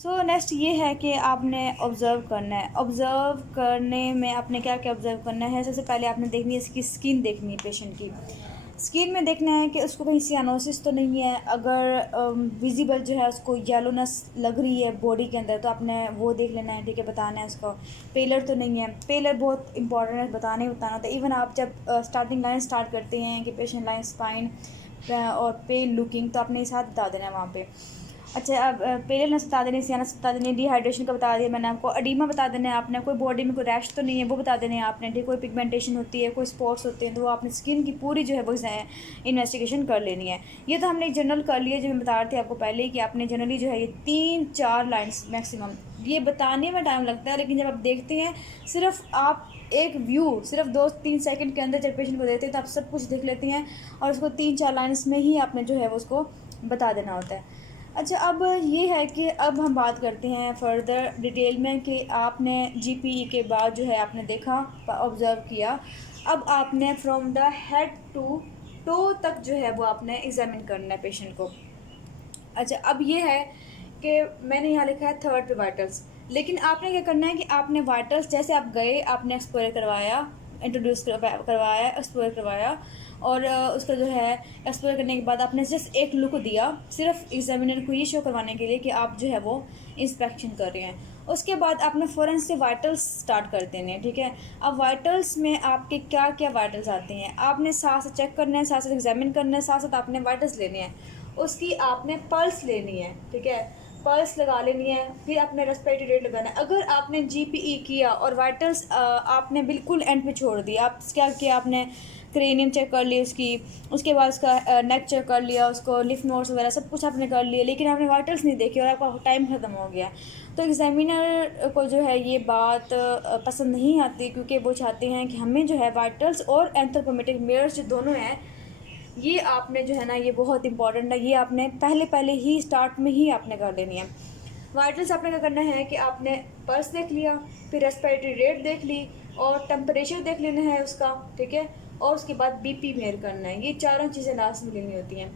So next ये है कि आपने ऑब्ज़र्व करना है। ऑब्ज़र्व करने में आपने क्या क्या ऑब्ज़र्व करना है, सबसे पहले आपने देखनी है इसकी स्किन देखनी है पेशेंट की। स्किन में देखना है कि उसको कहीं सियानोसिस तो नहीं है। अगर विजिबल जो है उसको येलोनेस लग रही है बॉडी के अंदर तो आपने वो देख लेना है, ठीक है, बताना है उसको। पेलर तो नहीं है, पेलर बहुत इंपॉर्टेंट है, बताना होता है। इवन आप जब स्टार्टिंग लाइन स्टार्ट करते हैं कि पेशेंट लाइन स्पाइन और पेल लुकिंग, तो आपने ये साथ बता देना है वहाँ पे। अच्छा, अब पेलनेस बता देने, सियानस बता देने, डिहाइड्रेशन का बता दिया मैंने आपको, अडीमा बता देना है आपने, कोई बॉडी में कोई रैश तो नहीं है वो बता देने हैं आपने, ठीक। कोई पिगमेंटेशन होती है, कोई स्पॉट्स होते हैं, तो वो आपने स्किन की पूरी जो है वो इन्वेस्टिगेशन कर लेनी है। ये तो हमने एक जनरल कर लिया, जो मैं बता रही थी आपको पहले ही, कि आपने जनरली जो है ये 3-4 लाइन्स मैक्सिमम, ये बताने में टाइम लगता है, लेकिन जब आप देखते हैं सिर्फ आप एक व्यू सिर्फ 2-3 सेकंड के अंदर जब पेशेंट को देते हैं तो आप सब कुछ देख लेते हैं, और उसको 3-4 लाइन्स में ही आपने जो है वो उसको बता देना होता है। अच्छा, अब ये है कि अब हम बात करते हैं फर्दर डिटेल में कि आपने जीपीई के बाद जो है आपने देखा, ऑब्ज़र्व किया, अब आपने from the head to toe तक जो है वो आपने एग्जामिन करना है पेशेंट को। अच्छा, अब ये है कि मैंने यहाँ लिखा है थर्ड पे वाइटल्स, लेकिन आपने क्या करना है कि आपने वाइटल्स जैसे आप गए, आपने एक्सप्लोर करवाया, इंट्रोड्यूस करवाया, एक्सप्लोर करवाया, और उसका जो है एक्सप्लोर करने के बाद आपने जस्ट एक लुक दिया, सिर्फ एग्जामिनर को ये शो करवाने के लिए कि आप जो है वो इंस्पेक्शन कर रहे हैं। उसके बाद आपने फ़ौरन से वाइटल्स स्टार्ट कर देने हैं, ठीक है। अब वाइटल्स में आपके क्या क्या वाइटल्स आते हैं, आपने साथ साथ चेक करना है, साथ साथ एग्जामिन करना है, साथ साथ आपने वाइटल्स लेने हैं। उसकी आपने पल्स लेनी है, ठीक है, पल्स लगा लेनी है, फिर आपने रेस्पिरेटरी रेट लगाना है। अगर आपने जीपीई किया और वाइटल्स आपने बिल्कुल एंड पे छोड़ दिया, आप क्या किया, आपने क्रेनियम चेक कर ली उसकी, उसके बाद उसका नेक चेक कर लिया, उसको लिफ नोट्स वगैरह सब कुछ आपने कर लिया, लेकिन आपने वाइटल्स नहीं देखी और आपका टाइम ख़त्म हो गया, तो एग्जामिनर को जो है ये बात पसंद नहीं आती, क्योंकि वो चाहते हैं कि हमें जो है वाइटल्स और एंथ्रोपोमेट्रिक मेयर्स जो दोनों हैं, ये आपने जो है ना, ये बहुत इंपॉर्टेंट है, ये आपने पहले पहले ही स्टार्ट में ही आपने कर लेनी है। वाइटल्स आपने क्या करना है कि आपने पल्स देख लिया, फिर रेस्पिरेटरी रेट देख ली, और टेम्परेचर देख लेना है उसका, ठीक है, और उसके बाद बीपी मेयर करना है। ये चारों चीज़ें लास्ट में लेनी होती हैं,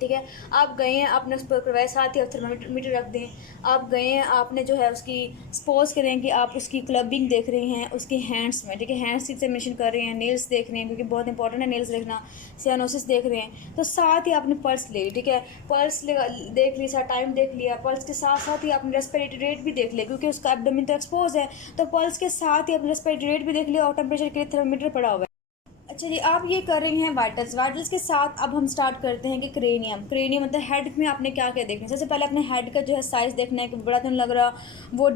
ठीक है। आप गए हैं, आपने उस पर करवाया, साथ ही आप थर्मामीटर रख दें। आप गए हैं, आपने जो है उसकी सपोज करें कि आप उसकी क्लबिंग देख रहे हैं उसके हैंड्स में, ठीक है, हैंड्स से मेंशन कर रहे हैं, नेल्स देख रहे हैं, क्योंकि बहुत इंपॉर्टेंट है नेल्स देखना, सियानोसिस देख रहे हैं, तो साथ ही आपने पल्स ले ली, ठीक है, पल्स देख ली, साथ टाइम देख लिया, पल्स के साथ साथ ही आपने रेस्पिरेटरी रेट भी देख लिया, क्योंकि उसका एब्डोमेन तो एक्सपोज है, तो पल्स के साथ ही आपने रेस्पिरेटरी रेट भी देख लिया, और टेम्परेचर के लिए थर्मामीटर पड़ा हुआ है। अच्छा जी, आप ये कर रही हैं वाइटल्स, वाइटल्स के साथ अब हम स्टार्ट करते हैं कि क्रेनियम, क्रेनियम मतलब हेड में आपने क्या क्या देखना है। सबसे पहले अपने हेड का जो है साइज़ देखना है कि बड़ा तो नहीं लग रहा, वो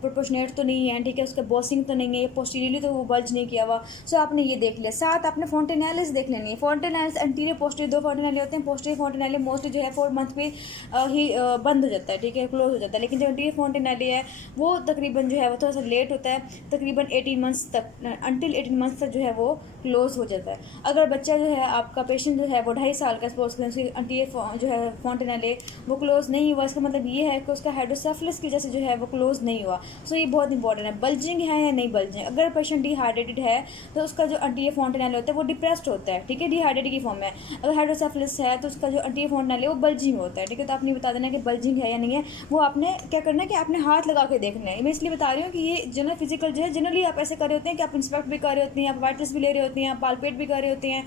प्रोपोर्शनेट तो नहीं है, ठीक है, उसका बॉसिंग तो नहीं है, ये पोस्टीरियरली तो वो बल्ज नहीं किया हुआ। सो आपने ये देख लिया, साथ आपने फोंटेनालिस देख लेनी है। फोंटेनालिस एंटीरियर पोस्टीरियर दो फोंटेनाली होते हैं। पोस्टीरियर फोंटेनाली मोस्टली जो है 4 मंथ पे ही बंद हो जाता है, ठीक है, क्लोज हो जाता है, लेकिन जो एंटीरियर फोंटेनाली है वो तकरीबन जो है वो थोड़ा सा लेट होता है, तकरीबन 18 मंथ्स तक, अंटिल 18 मंथ्स तक जो है वो क्लोज हो जाता है। अगर बच्चा जो है आपका पेशेंट जो है वो 2.5 साल का, सपोज करें, उसकी अंटीरियर जो है फोंटेनाले वो क्लोज नहीं हुआ, इसका मतलब ये है कि उसका हाइड्रोसेफलस की वजह से जो है वो क्लोज नहीं हुआ। सो ये बहुत इंपॉर्टेंट है, बल्जिंग है या नहीं बल्जिंग। अगर पेशेंट डिहाइड्रेटेड है तो उसका जो अंटीरियर फोंटेनाले होता है वो डिप्रेस्ड होता है, ठीक है, डिहाइड्रेटेड की फॉर्म में। अगर हाइड्रोसेफलस है तो उसका जो अंटीरियर फोंटेनाले वो बल्जिंग होता है, ठीक है। तो आपने बता देना कि बल्जिंग है या नहीं है, वो आपने क्या करना है कि आपने हाथ लगा के देखना है। मैं इसलिए बता रही हूँ कि ये जनरल फिजिकल जो है जनरली आप ऐसे कर रहे होते हैं कि आप इंस्पेक्ट भी कर रहे होते हैं, आप वाइटल्स भी ले रहे होते हैं, आप पालपेट भी कर रहे होते हैं,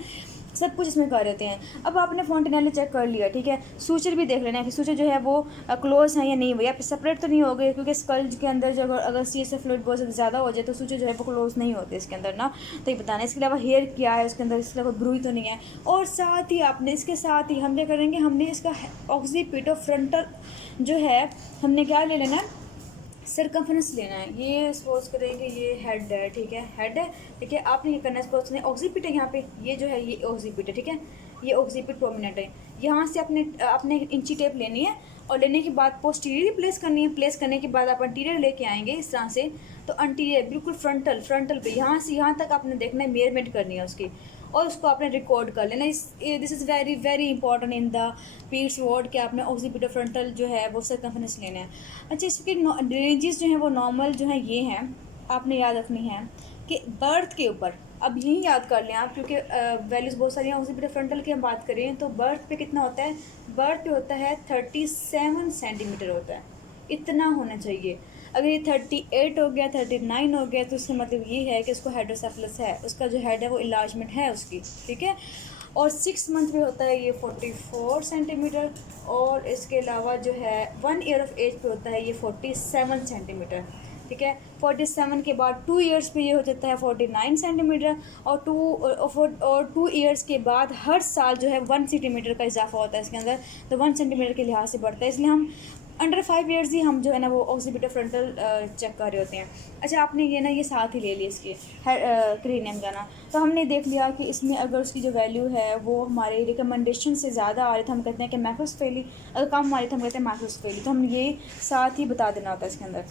सब कुछ इसमें कर रहे होते हैं। अब आपने फोंटेनाले चेक कर लिया, ठीक है, सूचर भी देख लेना है कि सूचर जो है वो क्लोज है या नहीं हुई, आप सेपरेट तो नहीं हो गए, क्योंकि स्कल के अंदर जो अगर CSF फ्लूइड बहुत ज़्यादा हो जाए तो सूचर जो है वो क्लोज नहीं होते इसके अंदर ना, तो ये बताना। इसके अलावा हेयर क्या है उसके अंदर, इसके अलावा ब्रूई तो नहीं है। और साथ ही आपने इसके साथ ही हम क्या करेंगे, हमने इसका ऑक्सीपिटो फ्रंटल जो है हमने क्या ले लेना है, सरकमफ्रेंस लेना है। ये सपोज करें कि ये हेड है, ठीक है, हेड है, ठीक है, आपने ये करना है, सपोज करें ऑक्सीपिट है यहाँ पे, ये जो है ये ऑक्सीपिट है, ठीक है, ये ऑक्सीपिट प्रोमिनेंट है। यहाँ से अपने इंची टेप लेनी है, और लेने के बाद पोस्टीरियर प्लेस करनी है। प्लेस करने के बाद आप अंटीरियर लेके आएंगे इस तरह से, तो अंटीरियर बिल्कुल फ्रंटल पे यहाँ से यहाँ तक आपने देखना है, मेजरमेंट करनी है उसकी, और उसको आपने रिकॉर्ड कर लेना। This is very very important in the पीड्स ward कि आपने ऑक्सीपिटो फ्रंटल जो है वो सरकमफ्रेंस लेना है। अच्छा, इसकी रेंजेस जो हैं वो नॉर्मल जो है ये हैं, आपने याद रखनी है कि बर्थ के ऊपर, अब यही याद कर लें आप, क्योंकि वैल्यूज़ बहुत सारी हैं। ऑक्सीपिटो फ्रंटल की हम बात करें तो बर्थ पे कितना होता है, बर्थ पे होता है 37 सेंटीमीटर होता है, इतना होना चाहिए। अगर ये 38 हो गया, 39 हो गया, तो उसका मतलब ये है कि उसको हाइड्रोसेफलस है, उसका जो हेड है वो इलाजमेंट है उसकी, ठीक है। और 6 मंथ में होता है ये 44 सेंटीमीटर, और इसके अलावा जो है 1 ईयर ऑफ एज पे होता है ये 47 सेंटीमीटर, ठीक है। 47 के बाद 2 ईयर्स पे ये हो जाता है 49 सेंटीमीटर, और 2 ईयर्स के बाद हर साल जो है 1 सेंटीमीटर का इजाफा होता है इसके अंदर, तो 1 सेंटीमीटर के लिहाज से बढ़ता है। इसलिए हम अंडर 5 ईयर्स ही हम जो है ना वो ऑक्सीपिटल फ्रंटल चेक कर रहे होते हैं। अच्छा, आपने ये ना ये साथ ही ले लिया इसके क्रीनियम का ना, तो हमने देख लिया कि इसमें अगर उसकी जो वैल्यू है वो हमारे रिकमेंडेशन से ज़्यादा आ रही, तो हम कहते हैं कि मैक्रोस्फेली, अगर कम आ रही तो हम कहते हैं मैक्रोस्फेली, तो हम ये साथ ही बता देना होता है इसके अंदर,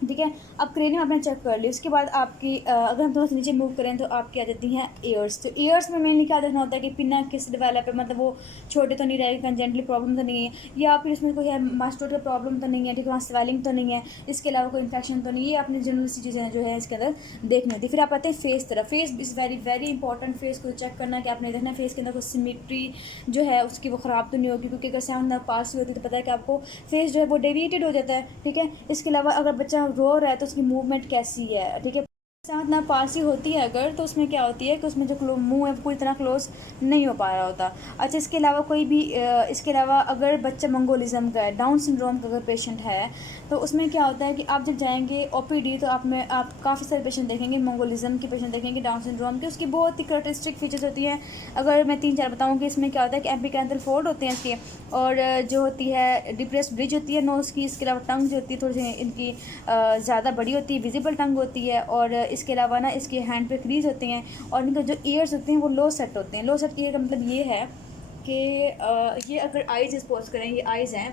ठीक है। अब क्रेनियम आपने चेक कर ली, उसके बाद आपकी अगर हम थोड़ा सा नीचे मूव करें तो आपकी आ जाती हैं ईयर्स। तो ईयर्स में मेनली क्या देखना होता है कि पिना किस डेवलप है, मतलब वो छोटे तो नहीं रहेगी, कंजेंटली प्रॉब्लम तो नहीं है, या फिर इसमें कोई है मास्टोड का प्रॉब्लम तो नहीं है, ठीक है, वहाँ स्वेलिंग तो नहीं है, इसके अलावा कोई इन्फेक्शन तो नहीं है। ये अपनी जनरल सी चीज़ें जो है इसके अंदर देखनी होती है। फिर आप आते हैं फेस तरफ। Face is very very important. Face को चेक करना कि आपने देखना फेस के अंदर कोई सिमेट्री जो है उसकी वो ख़राब तो नहीं होगी, क्योंकि अगर साउंड पास हुई होती तो पता है कि आपको फेस जो है वो डेविएटेड हो जाता है, ठीक है। इसके अलावा अगर बच्चा रो रहा है तो उसकी मूवमेंट कैसी है, ठीक है। साथ ना पारसी होती है अगर, तो उसमें क्या होती है कि उसमें जो मुंह है पूरी तरह क्लोज नहीं हो पा रहा होता। अच्छा, इसके अलावा कोई भी इसके अलावा अगर बच्चा मंगोलिज्म का है, डाउन सिंड्रोम का अगर पेशेंट है, तो उसमें क्या होता है कि आप जब जाएंगे ओपीडी तो आप काफ़ी सारे पेशेंट देखेंगे, मंगोलिज्म के पेशेंट देखेंगे, डाउन सिंड्रोम के। उसकी बहुत ही कैरेक्टरिस्टिक फीचर्स होती हैं। अगर मैं 3-4 बताऊँ कि इसमें क्या होता है कि एपिकैंथल फोल्ड होते हैं इसके, और जो होती है डिप्रेस ब्रिज होती है नोज़ की। इसके अलावा टंग जो होती है थोड़ी सी इनकी ज़्यादा बड़ी होती है, विजिबल टंग होती है, और इसके अलावा ना इसके हैंड पे क्रीज होते हैं, और इनके जो ईयर्स होते हैं वो लो सेट होते हैं। लो सेट ईयर का मतलब ये है कि ये अगर आइज़ सपोज करें, ये आइज़ हैं,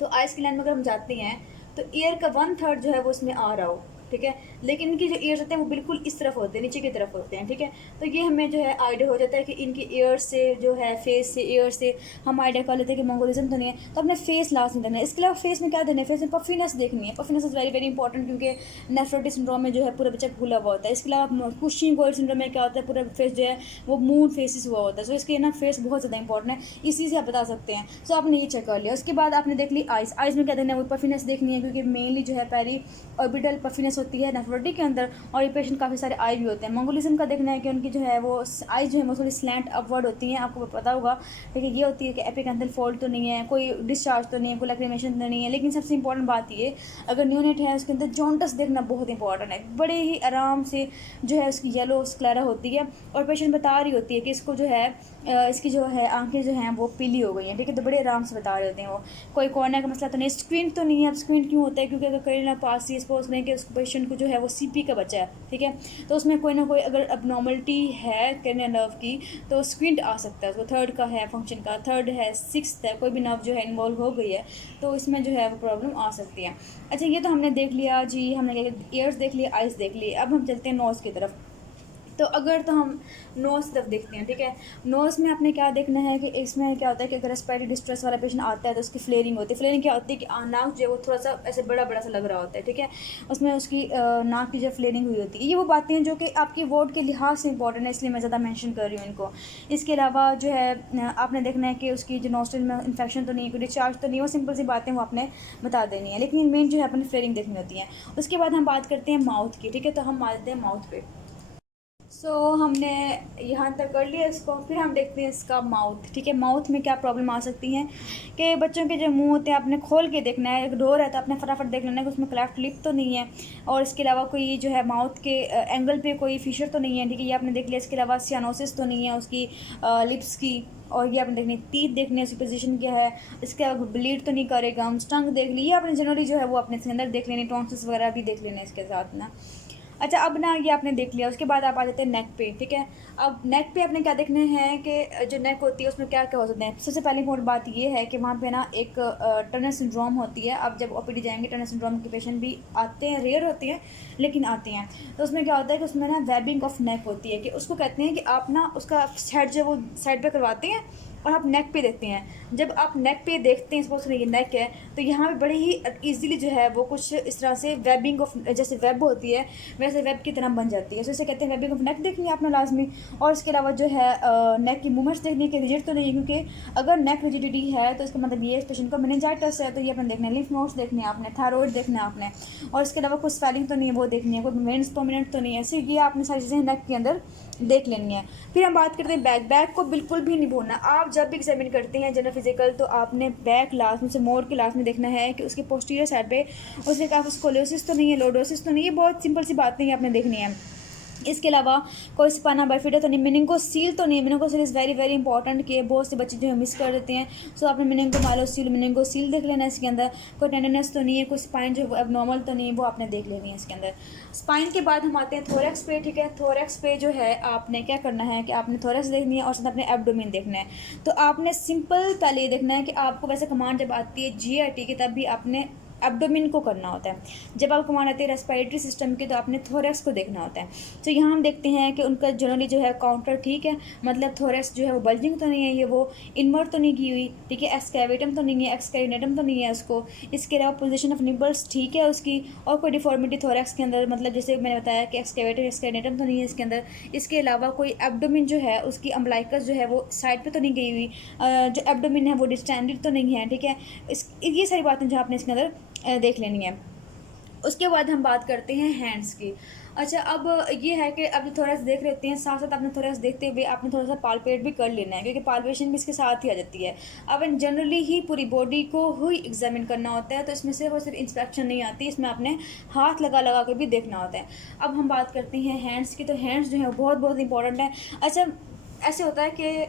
तो आइज़ की लाइन में अगर हम जाते हैं तो ईयर का 1/3 जो है वो इसमें आ रहा हो, ठीक है। लेकिन इनकी जो ईयर्स होते हैं वो बिल्कुल इस तरफ होते हैं, नीचे की तरफ होते हैं, ठीक है। तो ये हमें जो है आइडिया हो जाता है कि इनकी ईयर्स से जो है फेस से ईयर से हम आइडिया कर लेते हैं कि मंगोलिज्म तो नहीं है। तो अपने फेस लास्ट में देना है। इसके अलावा फेस में क्या देना है, फेस में पफिनेस देखनी है। Puffiness is very very important, क्योंकि नेफ्रोटिक सिंड्रोम में जो है पूरा बच्चा खुला हुआ होता है। इसके अलावा कुशिंग गोल्ड सिंड्रोम में क्या होता है, पूरा फेस जो है वो मून फेसिस हुआ होता है। सो इसके ना फेस बहुत ज़्यादा इंपॉर्टेंट है, इसी से आप बता सकते हैं। सो आपने ये चेक कर लिया। उसके बाद आपने देख ली आइज़। आइज़ में क्या देना है, वो पफिनेस देखनी है, क्योंकि मेनली जो है पेरी ऑर्बिटल पफिनेस होती है नेफ्रोटिक के अंदर, और ये पेशेंट काफ़ी सारे आई भी होते हैं। मंगोलिज्म का देखना है कि उनकी जो है वो आई जो है वो थोड़ी स्लैंट अपवर्ड होती हैं, आपको पता होगा, ठीक है। ये होती है कि एपिकैंथल फोल्ड तो नहीं है, कोई डिस्चार्ज तो नहीं है, कोई लैक्रिमेशन तो नहीं है। लेकिन सबसे इंपॉर्टेंट बात ये, अगर न्यूनेट है उसके अंदर जॉन्टस देखना बहुत इंपॉर्टेंट है। बड़े ही आराम से जो है उसकी येलो स्क्लेरा होती है, और पेशेंट बता रही होती है कि इसको जो है इसकी जो है आंखें जो हैं वो पीली हो गई हैं, ठीक है। तो बड़े आराम से बता रहे होते हैं वो, कोई कोर्निया का मसला तो नहीं, स्क्वींट तो नहीं है। अब स्क्वींट क्यों होता है, क्योंकि अगर कहीं ना पास सपोज करें कि उस पेशेंट को जो है वो सीपी का बच्चा है, ठीक है, तो उसमें कोई ना कोई अगर अबनॉर्मलिटी है करेनिया नर्व की, तो स्क्वींट आ सकता है। उसको 3rd का है फंक्शन का, 3rd है, 6th है, कोई भी नर्व जो है इन्वॉल्व हो गई है, तो इसमें जो है वो प्रॉब्लम आ सकती है। अच्छा, ये तो हमने देख लिया जी, हमने ईयर्स देख लिए, आइज़ देख लिए। अब हम चलते हैं नोज़ की तरफ। तो अगर तो हम नोज़ तरफ देखते हैं, ठीक है। नोज़ में आपने क्या देखना है कि इसमें क्या होता है कि अगर रेस्पिरेटरी डिस्ट्रेस वाला पेशेंट आता है तो उसकी फ्लेयरिंग होती है। फ्लेयरिंग क्या होती है कि नाक जो है वो थोड़ा सा ऐसे बड़ा बड़ा सा लग रहा होता है, ठीक है। उसमें उसकी नाक की जो फ्लेयरिंग हुई होती है। ये वो बातें हैं जो कि आपकी वार्ड के लिहाज से इंपॉर्टेंट है, इसलिए मैं ज़्यादा मेंशन कर रही हूँ इनको। इसके अलावा जो है आपने देखना है कि उसकी जो नोस्ट्रिल में इन्फेक्शन तो नहीं है, कोई डिस्चार्ज तो नहीं है, वो सिंपल सी बातें वो आपने बता देनी है। लेकिन मेन जो है अपनी फ्लेयरिंग देखनी होती है। उसके बाद हम बात करते हैं माउथ की, ठीक है। तो हम आते हैं माउथ पे। हमने यहाँ तक कर लिया इसको, फिर हम देखते हैं इसका माउथ, ठीक है। माउथ में क्या प्रॉब्लम आ सकती हैं कि बच्चों के जो मुंह होते हैं आपने खोल के देखना है, एक डोर है तो आपने फटाफट देख लेना है कि उसमें क्लेफ्ट लिप तो नहीं है, और इसके अलावा कोई जो है माउथ के एंगल पे कोई फिशर तो नहीं है, ठीक है, ये आपने देख लिया। इसके अलावा सियानोसिस तो नहीं है उसकी लिप्स की, और ये आपने देखनी, टीथ देखनी है, उसकी पोजीशन क्या है, इसके अलावा ब्लीड तो नहीं करेगा। हम स्टंग देख ली, ये आपने जनरली जो है वो अपने अंदर देख लेनी, टॉन्सिस वगैरह भी देख लेना इसके साथ ना। अच्छा, अब ना ये आपने देख लिया। उसके बाद आप आ जाते हैं नेक पे, ठीक है। अब नेक पे आपने क्या देखना है कि जो नेक होती है उसमें क्या क्या हो सकते हैं। सबसे पहली इंपॉर्टेंट बात ये है कि वहाँ पे ना एक टर्नर सिंड्रोम होती है। आप जब ओपीडी जाएंगे टर्नर सिंड्रोम के पेशेंट भी आते हैं, रेयर होते हैं लेकिन आते हैं। तो उसमें क्या होता है कि उसमें ना वेबिंग ऑफ नेक होती है, कि उसको कहते हैं कि आप ना उसका हेड जो वो साइड पर करवाते हैं, और आप नेक पे देखते हैं। जब आप नेक पे देखते हैं, सपोज ये नेक है, तो यहाँ पे बड़े ही ईजिली जो है वो कुछ इस तरह से वेबिंग ऑफ, जैसे वेब होती है वैसे वेब की तरह बन जाती है। तो इसे कहते हैं वेबिंग ऑफ नेक देखनी है आपने लाजमी। और इसके अलावा जो है नेक की मूवमेंट्स देखनी है कि रिजिड तो नहीं है, क्योंकि अगर नेक रिजिडिटी है तो इसका मतलब ये पेशेंट का मेनिंजाइटिस है, तो ये अपने देखना है। लिम्फ नोड्स देखने हैं आपने, थायराइड देखना है आपने, और इसके अलावा कुछ स्वेलिंग तो नहीं है वो देखनी है, कोई वेन्स प्रोमिनेंट तो नहीं है। सिर्फ ये आपने सारी चीज़ें नेक के अंदर देख लेनी है। फिर हम बात करते हैं बैक। बैक को बिल्कुल भी नहीं भूलना। आप जब भी एग्जामिन करते हैं जनरल फिजिकल, तो आपने बैक लास्ट में से मोड़ के लास्ट में देखना है कि उसके पोस्टीरियर साइड पे उसके काफ़ी स्कोलियोसिस तो नहीं है, लोडोसिस तो नहीं है। बहुत सिंपल सी बात नहीं है, आपने देखनी है। इसके अलावा कोई स्पाइना बाइफिडा तो नहीं, मेनिंगोसील तो नहीं है। मेनिंगोसील इज़ वेरी वेरी इंपॉर्टेंट, कि बहुत से बच्चे जो है मिस कर देते हैं। सो आपने मेनिंगोमाइलोसील, मेनिंगोसील देख लेना है इसके अंदर। कोई टेंडरनेस तो नहीं है, कोई स्पाइन जो है एबनॉर्मल तो नहीं है, वो आपने देख लेनी है इसके अंदर। स्पाइन के बाद हम आते हैं थोरैक्स पे, ठीक है। थोरैक्स पे जो है आपने क्या करना है कि आपने थोरैक्स देखनी है और साथ अपने एब्डोमेन देखना है। तो आपने सिंपल पहले ये देखना है कि आपको वैसे कमांड जब आती है GIT की, तब भी आपने एब्डोमेन को करना होता है। जब आपको कमांड आती है रेस्पिरेटरी सिस्टम की, तो आपने थोरैक्स को देखना होता है। तो यहाँ हम देखते हैं कि उनका जनरली जो है काउंटर ठीक है, मतलब थोरैक्स जो है वो बल्जिंग तो नहीं है, ये वो इनवर्ट तो नहीं की हुई, ठीक है। एक्सकैवेटम तो नहीं है, एक्सकैविनेटम तो नहीं है उसको। इसके अलावा पोजीशन ऑफ निबल्स ठीक है उसकी, और कोई डिफॉर्मिटी थोरैक्स के अंदर, मतलब जैसे मैंने बताया कि एक्सकैवेटम एक्सकैविनेटम तो नहीं है इसके अंदर। इसके अलावा कोई एब्डोमेन जो है उसकी अम्बलाइकस जो है वो साइड पे तो नहीं गई हुई, जो एब्डोमेन है वो डिस्टेंडेड तो नहीं है, ठीक है। ये सारी बातें जो आपने इसके अंदर देख लेनी है। उसके बाद हम बात करते हैं हैंड्स की। अच्छा, अब ये है कि अब थोड़ा सा देख लेते हैं, साथ साथ आपने थोड़ा सा देखते हुए आपने थोड़ा सा पालपेट भी कर लेना है, क्योंकि पालपेशन भी इसके साथ ही आ जाती है। अब जनरली ही पूरी बॉडी को ही एग्जामिन करना होता है, तो इसमें सिर्फ और सिर्फ इंस्पेक्शन नहीं आती, इसमें आपने हाथ लगा लगा कर भी देखना होता है। अब हम बात करते हैं हैंड्स की। तो हैंड्स जो है बहुत बहुत इंपॉर्टेंट है। अच्छा, ऐसे होता है कि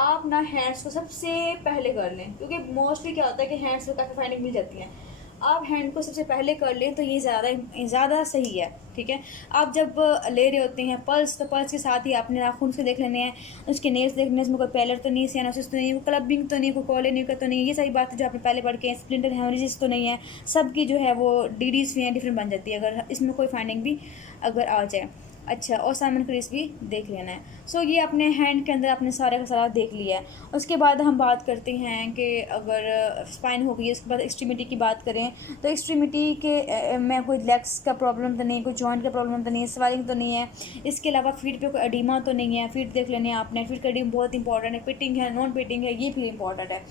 आप ना हैंड्स को सबसे पहले कर लें, क्योंकि मोस्टली क्या होता है कि हैंड्स को काफ़ी फाइंडिंग मिल जाती है। आप हैंड को सबसे पहले कर लें तो ये ज़्यादा सही है, ठीक है। आप जब ले रहे होते हैं पल्स, तो पल्स के साथ ही आपने नाखून से देख लेने हैं, उसके नेल्स देखने हैं, उसमें कोई पेलर तो नहीं, सियानोसिस तो नहीं, कोई क्लबिंग तो नहीं, कोई कॉलोनिका तो नहीं। ये सारी बातें जो आपने पहले पढ़ के, स्प्लिंटर हेमरेजिस तो नहीं है, सबकी जो है वो DDs भी हैं, डिफरेंट बन जाती है अगर इसमें कोई फाइंडिंग भी अगर आ जाए। अच्छा, और साइमन क्रीज भी देख लेना है। सो ये अपने हैंड के अंदर आपने सारे का सारा देख लिया है। उसके बाद हम बात करते हैं कि अगर स्पाइन हो गई, उसके बाद एक्सट्रीमिटी की बात करें, तो एक्सट्रीमिटी के में कोई लेग्स का प्रॉब्लम तो नहीं, कोई जॉइंट का प्रॉब्लम तो नहीं है, स्वेलिंग तो नहीं है। इसके अलावा फीट पे कोई एडिमा तो नहीं है, फीट देख लेने हैं आपने। फीट का एडिमा बहुत इंपॉर्टेंट है, पिटिंग है, नॉन पिटिंग है, ये भी इंपॉर्टेंट है।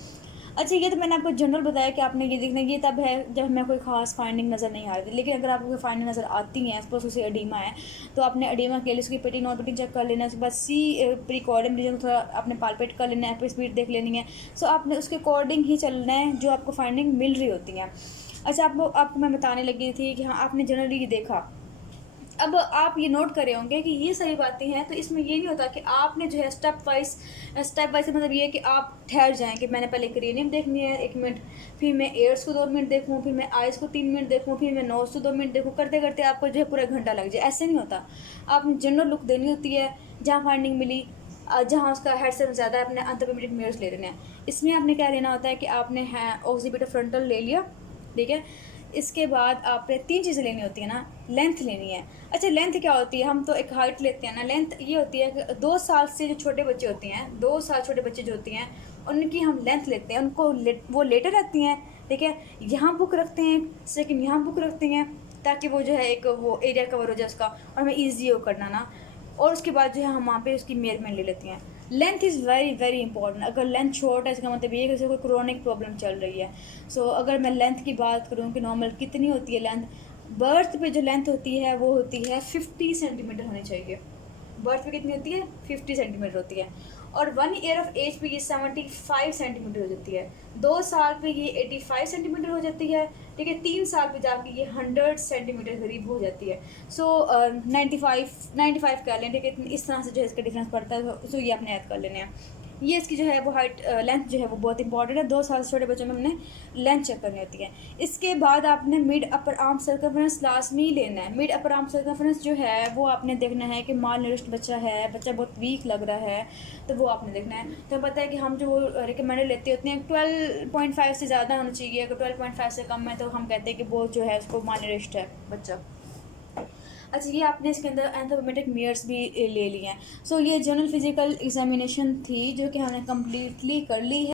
अच्छा, ये तो मैंने आपको जनरल बताया कि आपने ये देखना, ये तब है जब हमें कोई खास फाइंडिंग नज़र नहीं आ रही थी। लेकिन अगर आपको कोई फाइंडिंग नज़र आती है, सपोज उसे एडीमा है, तो आपने एडीमा के लिए उसकी पिटिंग नॉन पिटिंग चेक कर लेना है। उसके बाद सी प्रीकॉर्डियम रीजन थोड़ा आपने पालपेट कर लेना है, फिर स्पीड देख लेनी है। सो आपने उसके अकॉर्डिंग ही चलना है जो आपको फाइंडिंग मिल रही होती है। अच्छा, आपको मैं बताने लगी थी कि हाँ आपने जनरली ये देखा। अब आप ये नोट करे होंगे कि ये सारी बातें हैं, तो इसमें ये नहीं होता कि आपने जो है स्टेप वाइज मतलब ये है कि आप ठहर जाएं कि मैंने पहले क्रेनियम देखनी है 1 मिनट, फिर मैं एयर्स को 2 मिनट देखूं, फिर मैं आइज़ को 3 मिनट देखूं, फिर मैं नोज को 2 मिनट देखूं। करते करते आपको जो है पूरा घंटा लग जाए, ऐसे नहीं होता। आपने जनरल लुक देनी होती है, जहाँ फाइंडिंग मिली, जहाँ उसका हेड से ज़्यादा अपने अंतरमिडिएट मिरर्स ले लेने हैं। इसमें आपने क्या लेना होता है कि आपने ऑक्सीपिटल फ्रंटल ले लिया, ठीक है। इसके बाद आपने 3 चीज़ें लेनी होती है ना, लेंथ लेनी है। अच्छा, लेंथ क्या होती है, हम तो एक हाइट लेते हैं ना, लेंथ ये होती है कि 2 साल से जो छोटे बच्चे होते हैं, 2 साल छोटे बच्चे जो होती हैं, उनकी हम लेंथ लेते हैं, उनको वो लेटर रहती हैं, ठीक है। यहाँ बुक रखते हैं, सेकंड यहाँ बुक रखते हैं, ताकि वो जो है एक वो एरिया कवर हो जाए उसका, और हमें ईजी हो करना ना। और उसके बाद जो है हम वहाँ पे उसकी मेजरमेंट ले लेते हैं। Length is very very important. अगर लेंथ शॉर्ट है, इसका मतलब ये है कि उसे कोई क्रोनिक प्रॉब्लम चल रही है। सो अगर मैं लेंथ की बात करूँ कि नॉर्मल कितनी होती है लेंथ, बर्थ पे जो लेंथ होती है वो होती है 50 सेंटीमीटर होनी चाहिए। बर्थ पे कितनी होती है, 50 सेंटीमीटर होती है। और 1 ईयर ऑफ एज पे ये 75 सेंटीमीटर हो जाती है। 2 साल पे ये 85 सेंटीमीटर हो जाती है, ठीक है। 3 साल पे जाके ये 100 सेंटीमीटर करीब हो जाती है। सो 95 कर लें, ठीक है। इस तरह से जो है इसका डिफरेंस पड़ता है, सो ये आपने याद कर लेने हैं। ये इसकी जो है वो हाइट लेंथ जो है वो बहुत इंपॉर्टेंट है। 2 साल से छोटे बच्चों में हमने लेंथ चेक करनी होती है। इसके बाद आपने मिड अपर आर्म सर्कमफ्रेंस लाजमी लेना है। मिड अपर आर्म सर्कमफ्रेंस जो है वो आपने देखना है कि माल नरिश्ड बच्चा है, बच्चा बहुत वीक लग रहा है, तो वो आपने देखना है। तो पता है कि हम जो वो रिकमेंडेड लेते होते हैं 12.5 से ज़्यादा होना चाहिए। अगर 12.5 से कम है तो हम कहते हैं कि वो जो है उसको माल नरिश्ड है बच्चा। अच्छा, ये आपने इसके अंदर एंथ्रोपोमेट्रिक मिरर्स भी ले लिए हैं। सो ये जनरल फिजिकल एग्जामिनेशन थी जो कि हमने कम्प्लीटली कर ली है।